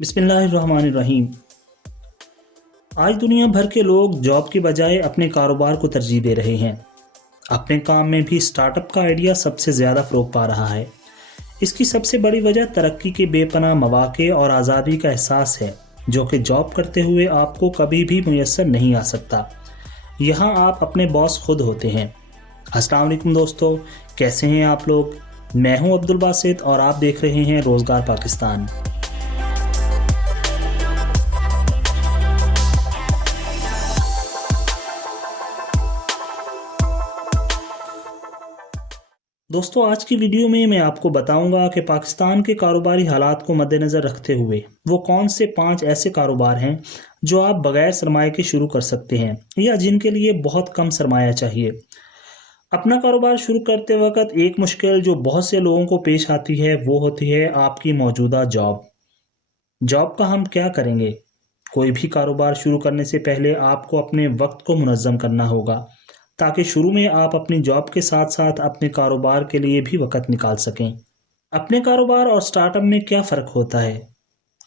बिस्मिल्लाहिर्रहमानिर्रहीम। आज दुनिया भर के लोग जॉब के बजाय अपने कारोबार को तरजीह दे रहे हैं। अपने काम में भी स्टार्टअप का आइडिया सबसे ज़्यादा फ़रोग पा रहा है। इसकी सबसे बड़ी वजह तरक्की के बेपनाह मौक़े और आज़ादी का एहसास है, जो कि जॉब करते हुए आपको कभी भी मुयस्सर नहीं आ सकता। यहाँ आप अपने बॉस खुद होते हैं। अस्सलाम वालेकुम दोस्तों, कैसे हैं आप लोग? मैं हूँ अब्दुल बासित और आप देख रहे हैं रोज़गार पाकिस्तान। दोस्तों, आज की वीडियो में मैं आपको बताऊंगा कि पाकिस्तान के कारोबारी हालात को मद्देनज़र रखते हुए वो कौन से 5 ऐसे कारोबार हैं जो आप बगैर सरमाए के शुरू कर सकते हैं या जिनके लिए बहुत कम सरमाया चाहिए। अपना कारोबार शुरू करते वक्त एक मुश्किल जो बहुत से लोगों को पेश आती है वो होती है आपकी मौजूदा जॉब। जॉब का हम क्या करेंगे? कोई भी कारोबार शुरू करने से पहले आपको अपने वक्त को मुनज़्ज़म करना होगा, ताकि शुरू में आप अपनी जॉब के साथ साथ अपने कारोबार के लिए भी वक़्त निकाल सकें। अपने कारोबार और स्टार्टअप में क्या फ़र्क होता है?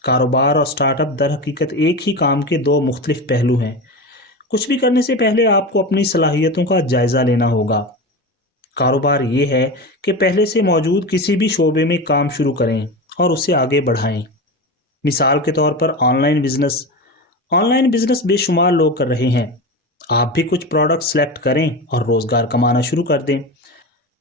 कारोबार और स्टार्टअप दर हकीकत एक ही काम के दो मुख्तलिफ पहलू हैं। कुछ भी करने से पहले आपको अपनी सलाहियतों का जायज़ा लेना होगा। कारोबार ये है कि पहले से मौजूद किसी भी शोबे में काम शुरू करें और उसे आगे बढ़ाएं। मिसाल के तौर पर ऑनलाइन बिजनेस बेशुमार लोग कर रहे हैं। आप भी कुछ प्रोडक्ट सेलेक्ट करें और रोज़गार कमाना शुरू कर दें।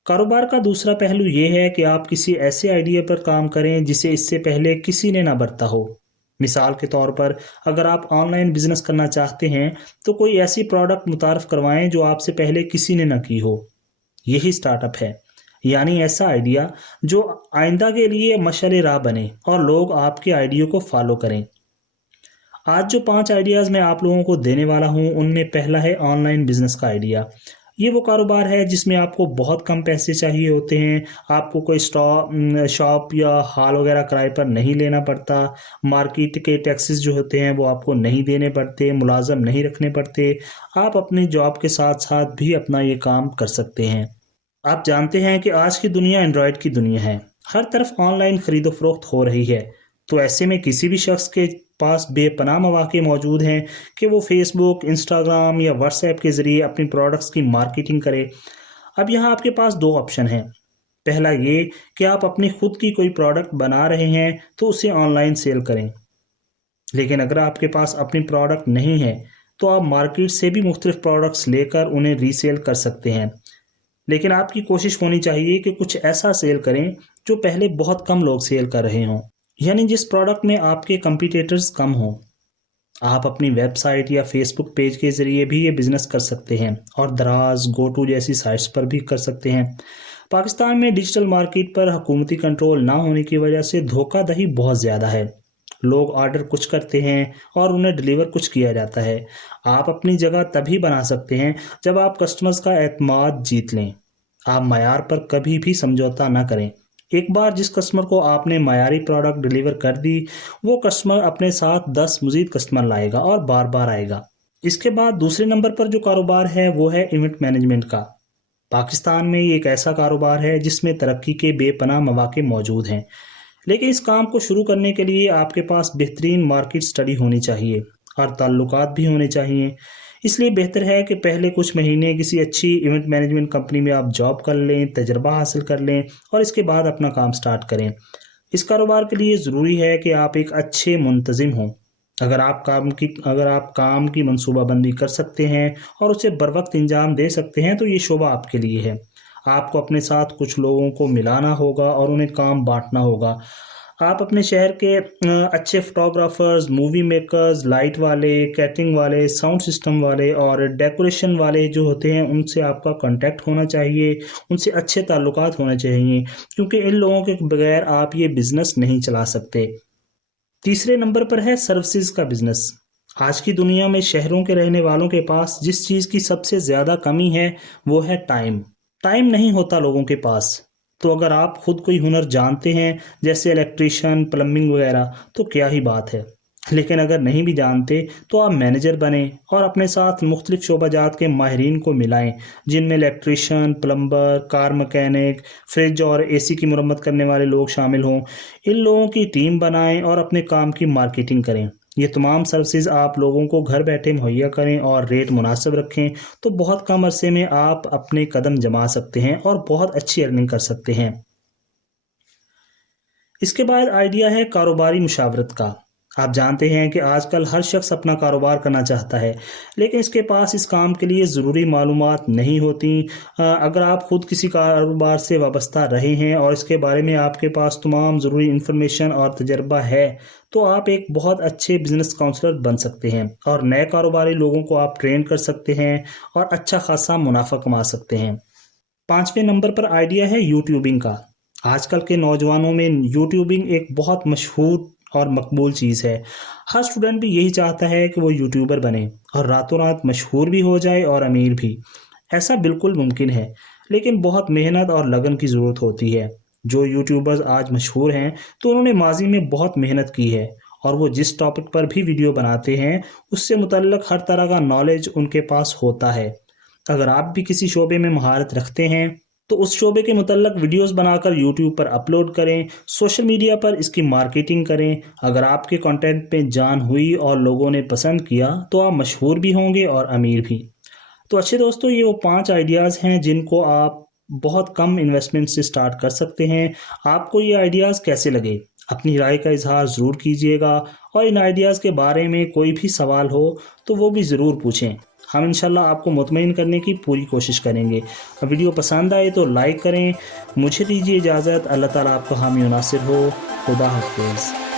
कारोबार का दूसरा पहलू ये है कि आप किसी ऐसे आइडिया पर काम करें जिसे इससे पहले किसी ने ना बरता हो। मिसाल के तौर पर अगर आप ऑनलाइन बिजनेस करना चाहते हैं तो कोई ऐसी प्रोडक्ट मुतारफ़ करवाएं जो आपसे पहले किसी ने ना की हो। यही स्टार्टअप है, यानी ऐसा आइडिया जो आइंदा के लिए मशाल राह बने और लोग आपके आइडिया को फॉलो करें। आज जो 5 आइडियाज़ मैं आप लोगों को देने वाला हूं, उनमें पहला है ऑनलाइन बिजनेस का आइडिया। ये वो कारोबार है जिसमें आपको बहुत कम पैसे चाहिए होते हैं। आपको कोई शॉप या हॉल वगैरह किराए पर नहीं लेना पड़ता। मार्केट के टैक्सेस जो होते हैं वो आपको नहीं देने पड़ते, मुलाजम नहीं रखने पड़ते। आप अपनी जॉब के साथ साथ भी अपना ये काम कर सकते हैं। आप जानते हैं कि आज की दुनिया एंड्रॉयड की दुनिया है। हर तरफ ऑनलाइन खरीदो फरोख्त हो रही है। तो ऐसे में किसी भी शख्स के पास बेपनाह मौके मौजूद हैं कि वो फेसबुक, इंस्टाग्राम या व्हाट्सएप के ज़रिए अपनी प्रोडक्ट्स की मार्केटिंग करे। अब यहाँ आपके पास 2 ऑप्शन हैं। पहला ये कि आप अपनी खुद की कोई प्रोडक्ट बना रहे हैं तो उसे ऑनलाइन सेल करें। लेकिन अगर आपके पास अपनी प्रोडक्ट नहीं है तो आप मार्केट से भी मुख्तलिफ प्रोडक्ट्स लेकर उन्हें रीसेल कर सकते हैं। लेकिन आपकी कोशिश होनी चाहिए कि कुछ ऐसा सेल करें जो पहले बहुत कम लोग सेल कर रहे हों, यानी जिस प्रोडक्ट में आपके कंपटीटर्स कम हों। आप अपनी वेबसाइट या फेसबुक पेज के ज़रिए भी ये बिज़नेस कर सकते हैं और दराज, गोटू जैसी साइट्स पर भी कर सकते हैं। पाकिस्तान में डिजिटल मार्केट पर हुकूमती कंट्रोल ना होने की वजह से धोखाधड़ी बहुत ज़्यादा है। लोग ऑर्डर कुछ करते हैं और उन्हें डिलीवर कुछ किया जाता है। आप अपनी जगह तभी बना सकते हैं जब आप कस्टमर्स का एतमाद जीत लें। आप मयार पर कभी भी समझौता ना करें। एक बार जिस कस्टमर को आपने मयारी प्रोडक्ट डिलीवर कर दी, वो कस्टमर अपने साथ 10 मज़ीद कस्टमर लाएगा और बार बार आएगा। इसके बाद दूसरे नंबर पर जो कारोबार है वो है इवेंट मैनेजमेंट का। पाकिस्तान में ये एक ऐसा कारोबार है जिसमें तरक्की के बेपनाह मौके मौजूद हैं। लेकिन इस काम को शुरू करने के लिए आपके पास बेहतरीन मार्केट स्टडी होनी चाहिए और ताल्लुकात भी होने चाहिए। इसलिए बेहतर है कि पहले कुछ महीने किसी अच्छी इवेंट मैनेजमेंट कंपनी में आप जॉब कर लें, तजर्बा हासिल कर लें और इसके बाद अपना काम स्टार्ट करें। इस कारोबार के लिए ज़रूरी है कि आप एक अच्छे मुंतज़िम हों। अगर आप काम की मनसूबाबंदी कर सकते हैं और उसे बर वक्त अंजाम दे सकते हैं तो ये शोबा आपके लिए है। आपको अपने साथ कुछ लोगों को मिलाना होगा और उन्हें काम बांटना होगा। आप अपने शहर के अच्छे फोटोग्राफर्स, मूवी मेकर्स, लाइट वाले, कैटरिंग वाले, साउंड सिस्टम वाले और डेकोरेशन वाले जो होते हैं उनसे आपका कांटेक्ट होना चाहिए, उनसे अच्छे ताल्लुकात होने चाहिए, क्योंकि इन लोगों के बगैर आप ये बिज़नेस नहीं चला सकते। तीसरे नंबर पर है सर्विसेज का बिज़नेस। आज की दुनिया में शहरों के रहने वालों के पास जिस चीज़ की सबसे ज़्यादा कमी है वो है टाइम। टाइम नहीं होता लोगों के पास। तो अगर आप खुद कोई हुनर जानते हैं जैसे इलेक्ट्रिशियन, प्लम्बिंग वगैरह, तो क्या ही बात है। लेकिन अगर नहीं भी जानते तो आप मैनेजर बनें और अपने साथ मुख्तलिफ शोबाजात के माहिरीन को मिलाएं, जिनमें electrician, plumber, car mechanic, fridge और एसी की मरम्मत करने वाले लोग शामिल हों। इन लोगों की टीम बनाएं और अपने काम की मार्केटिंग करें। ये तमाम सर्विसेज आप लोगों को घर बैठे मुहैया करें और रेट मुनासिब रखें, तो बहुत कम अरसे में आप अपने कदम जमा सकते हैं और बहुत अच्छी अर्निंग कर सकते हैं। इसके बाद आइडिया है कारोबारी मुशावरत का। आप जानते हैं कि आजकल हर शख्स अपना कारोबार करना चाहता है, लेकिन इसके पास इस काम के लिए ज़रूरी मालूमात नहीं होती। अगर आप खुद किसी कारोबार से वाबस्ता रहे हैं और इसके बारे में आपके पास तमाम ज़रूरी इन्फॉर्मेशन और तजर्बा है, तो आप एक बहुत अच्छे बिजनेस काउंसलर बन सकते हैं और नए कारोबारी लोगों को आप ट्रेन कर सकते हैं और अच्छा खासा मुनाफा कमा सकते हैं। 5वें नंबर पर आइडिया है यूट्यूबिंग का। आजकल के नौजवानों में यूट्यूबिंग एक बहुत मशहूर और मकबूल चीज़ है। हर स्टूडेंट भी यही चाहता है कि वो यूट्यूबर बने और रातों रात मशहूर भी हो जाए और अमीर भी। ऐसा बिल्कुल मुमकिन है, लेकिन बहुत मेहनत और लगन की ज़रूरत होती है। जो यूट्यूबर्स आज मशहूर हैं, तो उन्होंने माजी में बहुत मेहनत की है और वो जिस टॉपिक पर भी वीडियो बनाते हैं, उससे मुतल्लिक हर तरह का नॉलेज उनके पास होता है। अगर आप भी किसी शोबे में महारत रखते हैं, तो उस शोबे के मुतल्लिक वीडियोस बनाकर यूट्यूब पर अपलोड करें, सोशल मीडिया पर इसकी मार्केटिंग करें। अगर आपके कंटेंट पे जान हुई और लोगों ने पसंद किया, तो आप मशहूर भी होंगे और अमीर भी। तो अच्छे दोस्तों, ये वो 5 आइडियाज़ हैं जिनको आप बहुत कम इन्वेस्टमेंट से स्टार्ट कर सकते हैं। आपको ये आइडियाज़ कैसे लगे? अपनी राय का इजहार ज़रूर कीजिएगा और इन आइडियाज़ के बारे में कोई भी सवाल हो तो वो भी ज़रूर पूछें। हम इंशाल्लाह आपको मुतमईन करने की पूरी कोशिश करेंगे। वीडियो पसंद आए तो लाइक करें। मुझे दीजिए इजाज़त। अल्लाह ताला आपका हामी और नासिर हो। खुदा हाफिज़।